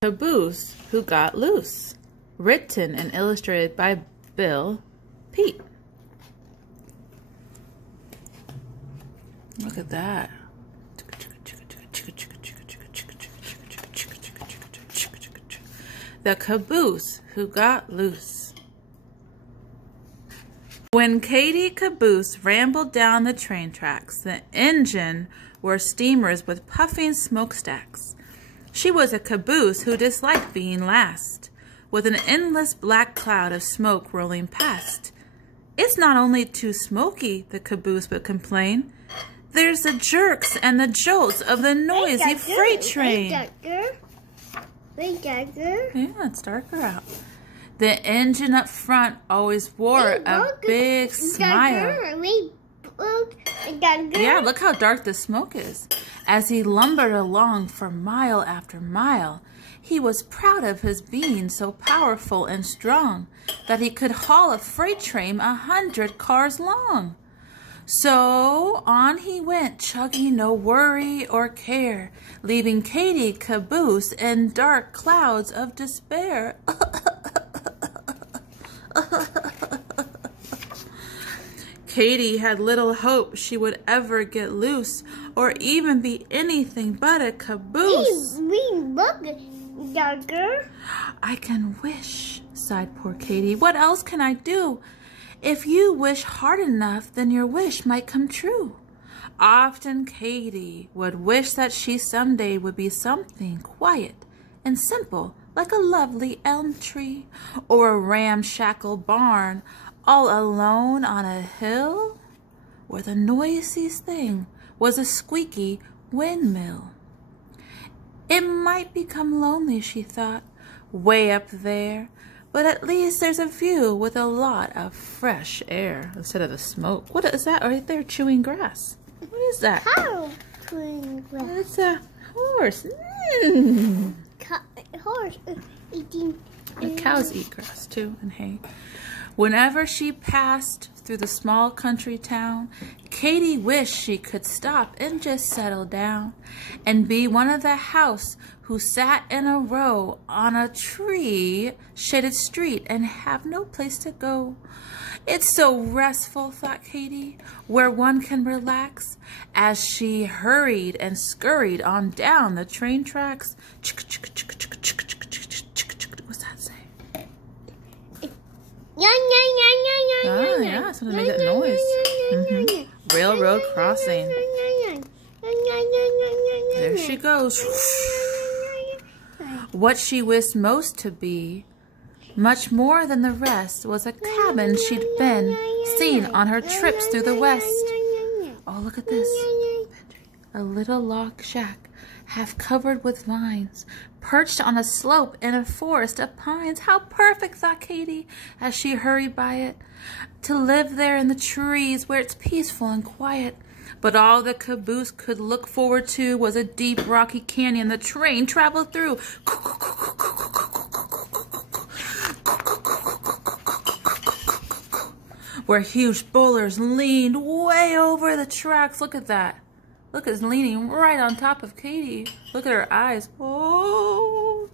Caboose Who Got Loose, written and illustrated by Peet. Look at that. The Caboose Who Got Loose. When Katie Caboose rambled down the train tracks, the engine were steamers with puffing smokestacks. She was a caboose who disliked being last, with an endless black cloud of smoke rolling past. It's not only too smoky, the caboose would complain. There's the jerks and the jolts of the noisy freight train. Yeah, it's darker out. The engine up front always wore a big smile. Yeah, look how dark the smoke is. As he lumbered along for mile after mile, he was proud of his being so powerful and strong that he could haul a freight train 100 cars long. So on he went, chugging no worry or care, leaving Katie Caboose in dark clouds of despair. Katie had little hope she would ever get loose or even be anything but a caboose. I can wish, sighed poor Katie. What else can I do? If you wish hard enough, then your wish might come true. Often Katie would wish that she someday would be something quiet and simple, like a lovely elm tree or a ramshackle barn, all alone on a hill, where the noisiest thing was a squeaky windmill. It might become lonely, she thought, way up there, but at least there's a view with a lot of fresh air instead of the smoke. What is that right there, chewing grass? What is that? Cow chewing grass. It's a horse. Horse eating. Cows eat grass too and hay. Whenever she passed through the small country town, Katie wished she could stop and just settle down and be one of the house who sat in a row on a tree-shaded street and have no place to go. It's so restful, thought Katie, where one can relax, as she hurried and scurried on down the train tracks. What's that say? Oh, yeah, something to make that noise. Railroad crossing. There she goes. What she wished most to be, much more than the rest, was a cabin she'd been seen on her trips through the West. Oh, look at this. A little log shack, half covered with vines, perched on a slope in a forest of pines. How perfect, thought Katie, as she hurried by it, to live there in the trees where it's peaceful and quiet. But all the caboose could look forward to was a deep rocky canyon the train traveled through, where huge boulders leaned way over the tracks. Look at that. Look, it's leaning right on top of Katie. Look at her eyes. Oh,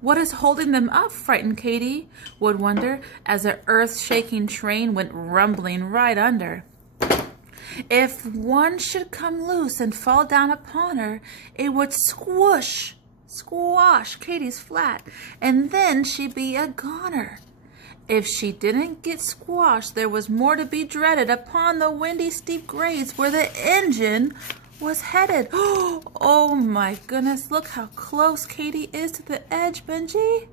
what is holding them up? Frightened Katie would wonder as the earth-shaking train went rumbling right under. If one should come loose and fall down upon her, it would squash Katie's flat, and then she'd be a goner. If she didn't get squashed, there was more to be dreaded upon the windy, steep grades where the engine was headed. Oh my goodness, look how close Katie is to the edge, Benji.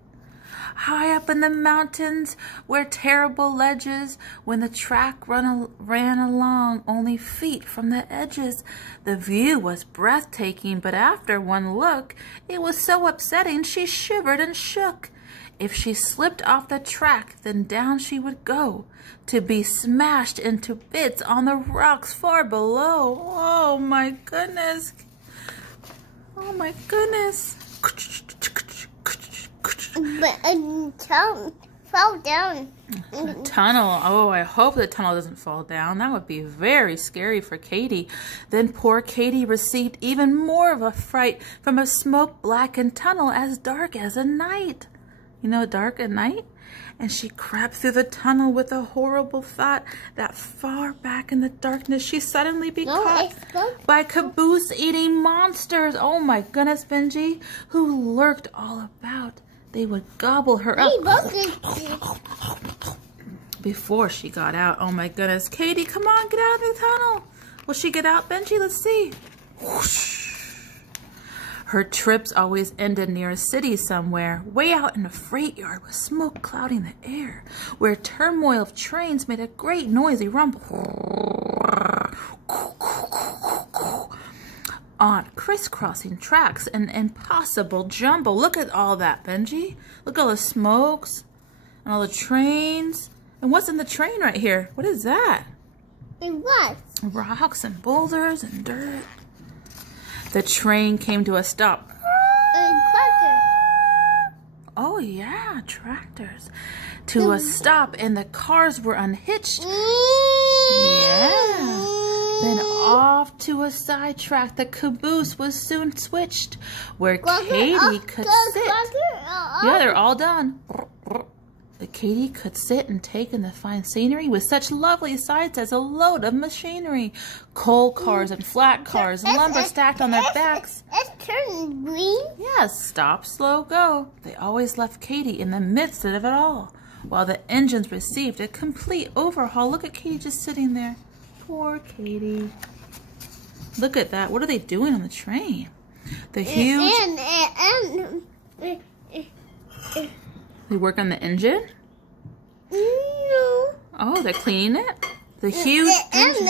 High up in the mountains were terrible ledges. When the track ran along only feet from the edges, the view was breathtaking, but after one look, it was so upsetting she shivered and shook. If she slipped off the track, then down she would go, to be smashed into bits on the rocks far below. Oh my goodness. Oh my goodness. But fall down. The tunnel. Oh, I hope the tunnel doesn't fall down. That would be very scary for Katie. Then poor Katie received even more of a fright from a smoke-blackened tunnel as dark as a night. You know, dark at night? And she crept through the tunnel with a horrible thought that far back in the darkness she suddenly be caught by caboose-eating monsters. Oh my goodness, Benji, who lurked all about. They would gobble her up before she got out. Oh my goodness. Katie, come on, get out of the tunnel. Will she get out, Benji? Let's see. Whoosh. Her trips always ended near a city somewhere, way out in a freight yard with smoke clouding the air, where turmoil of trains made a great noisy rumble. On crisscrossing tracks, an impossible jumble. Look at all that, Benji. Look at all the smokes and all the trains. And what's in the train right here? What is that? And what? Rocks and boulders and dirt. The train came to a stop. And cracker. Oh yeah, tractors. To a stop, and the cars were unhitched. Yeah. Then off to a side track, the caboose was soon switched, where Katie could sit. Yeah, they're all done. The Katie could sit and take in the fine scenery with such lovely sights as a load of machinery, coal cars and flat cars, lumber stacked on their backs. It's turning green. Yes, stop, slow, go. They always left Katie in the midst of it all, while the engines received a complete overhaul. Look at Katie just sitting there. Poor Katie. Look at that. What are they doing on the train? The huge... They work on the engine? No. Oh, they're cleaning it? The huge engine.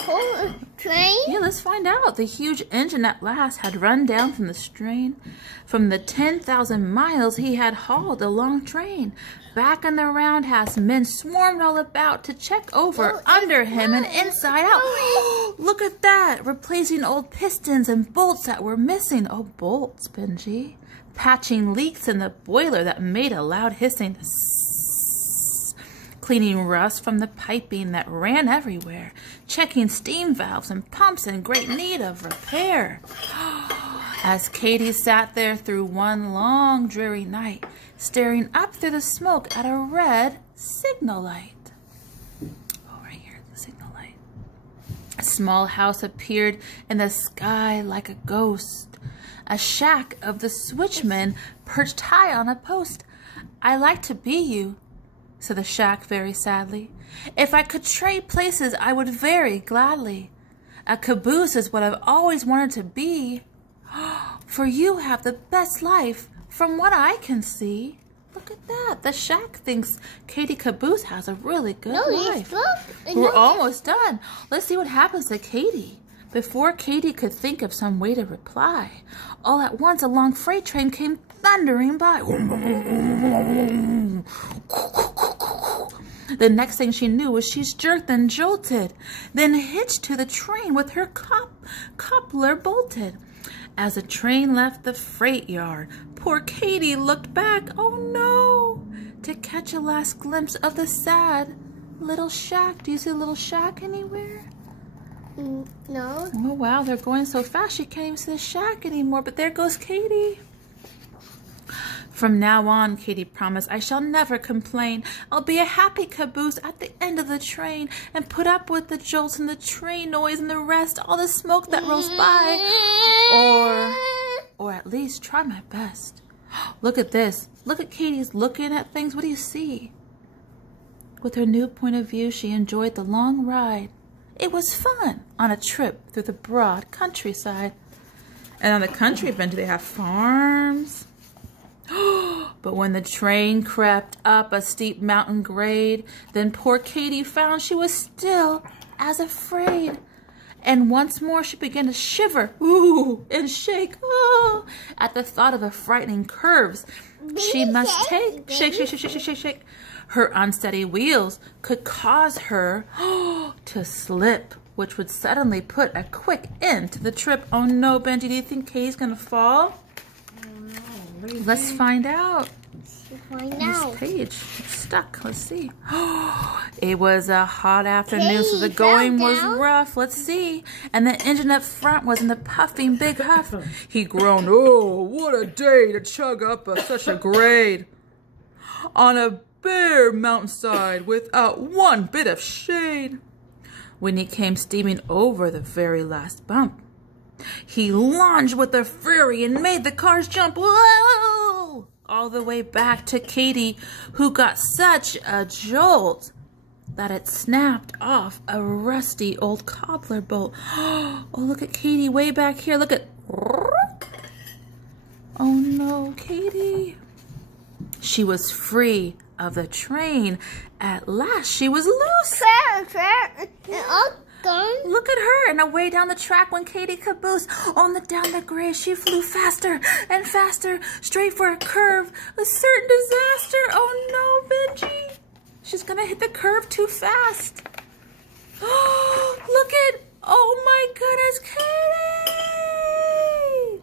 Whole train? Yeah, let's find out. The huge engine at last had run down from the strain. From the 10,000 miles he had hauled the long train. Back in the roundhouse, men swarmed all about to check over under him and inside out. Look at that, replacing old pistons and bolts that were missing. Oh, bolts, Benji. Patching leaks in the boiler that made a loud hissing. Cleaning rust from the piping that ran everywhere. Checking steam valves and pumps in great need of repair. As Katie sat there through one long dreary night, staring up through the smoke at a red signal light. Oh, right here, the signal light. A small house appeared in the sky like a ghost. A shack of the switchman perched high on a post. "I like to be you," said the shack very sadly. "If I could trade places, I would very gladly. A caboose is what I've always wanted to be. For you have the best life from what I can see." Look at that. The shack thinks Katie Caboose has a really good life. We're almost done. Let's see what happens to Katie. Before Katie could think of some way to reply, all at once a long freight train came thundering by. The next thing she knew was she's jerked and jolted, then hitched to the train with her coupler bolted. As the train left the freight yard, poor Katie looked back, oh no, to catch a last glimpse of the sad little shack. Do you see a little shack anywhere? No. Oh wow, they're going so fast she can't even see the shack anymore, but there goes Katie. From now on, Katie promised, I shall never complain. I'll be a happy caboose at the end of the train and put up with the jolts and the train noise and the rest, all the smoke that rolls by. Or at least try my best. Look at this. Look at Katie's looking at things. What do you see? With her new point of view, she enjoyed the long ride. It was fun on a trip through the broad countryside. And on the country adventure, they have farms. But when the train crept up a steep mountain grade, then poor Katie found she was still as afraid. And once more she began to shiver, and shake, at the thought of the frightening curves she must take. Shake. Her unsteady wheels could cause her to slip, which would suddenly put a quick end to the trip. Oh no, Benji, do you think Katie's gonna fall? Let's find out. Find This out. page it's stuck. Let's see. It was a hot afternoon, so the Hey, going fell was down? rough. Let's see. And the engine up front was in the puffing big huff. He groaned, "Oh, what a day to chug up such a grade on a bare mountainside without one bit of shade." When he came steaming over the very last bump, he lunged with a fury and made the cars jump. Whoa! All the way back to Katie, who got such a jolt that it snapped off a rusty old cobbler bolt. Oh, look at Katie way back here. Look at... Oh no, Katie. She was free of the train. At last, she was loose. Claire, all gone. Look at her, and away down the track went Katie Caboose. On down the grade, she flew faster and faster, straight for a curve, a certain disaster. Oh no, Benji. She's gonna hit the curve too fast. Oh, look at, oh my goodness, Katie.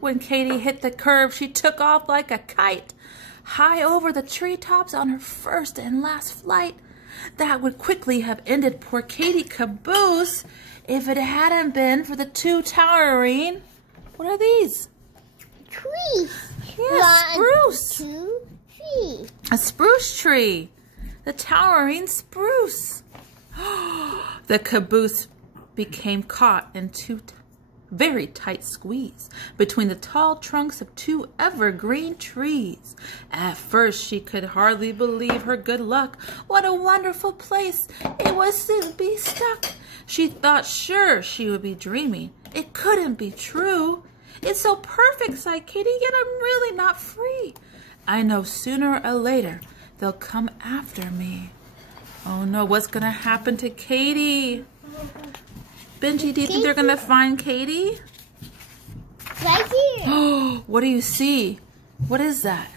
When Katie hit the curve, she took off like a kite, high over the treetops on her first and last flight. That would quickly have ended poor Katie Caboose if it hadn't been for the two towering... What are these? Trees. Yeah, spruce. 2, 3. A spruce tree. The towering spruce. The caboose became caught in two very tight squeeze between the tall trunks of two evergreen trees. At first she could hardly believe her good luck. What a wonderful place it was to be stuck. She thought sure she would be dreaming. It couldn't be true. It's so perfect, sighed Katie, yet I'm really not free. I know sooner or later they'll come after me. Oh no, what's gonna happen to Katie? Benji, do you think they're gonna find Katie? Right here. Oh, what do you see? What is that?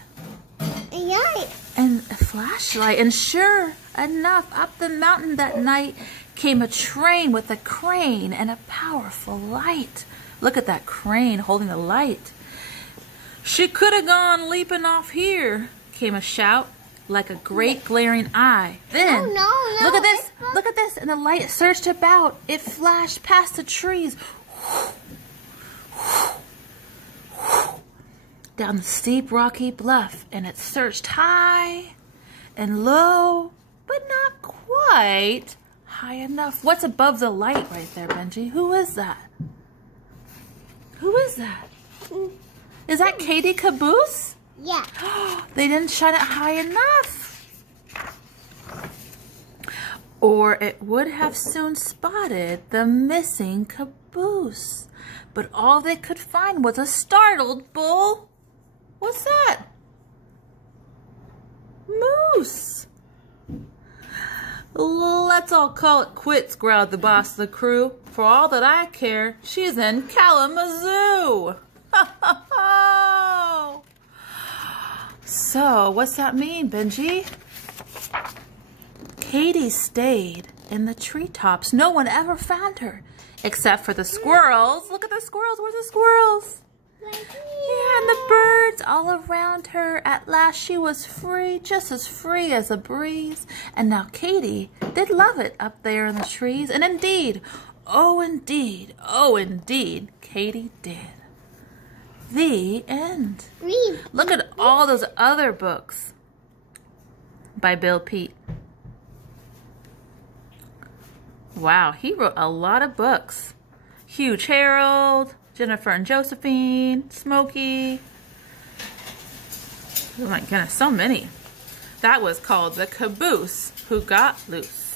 Yeah. And a flashlight. And sure enough, up the mountain that night came a train with a crane and a powerful light. Look at that crane holding the light. She could have gone leaping off here, came a shout like a great glaring eye. Then, Oh, no, look at this, look at this. And the light surged about. It flashed past the trees. Down the steep rocky bluff, and it surged high and low, but not quite high enough. What's above the light right there, Benji? Who is that? Who is that? Is that Katie Caboose? Yeah. They didn't shine it high enough. Or it would have soon spotted the missing caboose. But all they could find was a startled bull. What's that? Moose. Let's all call it quits, growled the boss of the crew. For all that I care, she's in Kalamazoo. So, what's that mean, Benji? Katie stayed in the treetops. No one ever found her, except for the squirrels. Look at the squirrels. Where's the squirrels? Yeah, and the birds all around her. At last she was free, just as free as a breeze. And now Katie did love it up there in the trees. And indeed, oh indeed, Katie did. The end. Read. Look at all those other books by Bill Peet. Wow, he wrote a lot of books. Huge Harold, Jennifer and Josephine, Smokey. Oh my goodness, so many. That was called The Caboose Who Got Loose.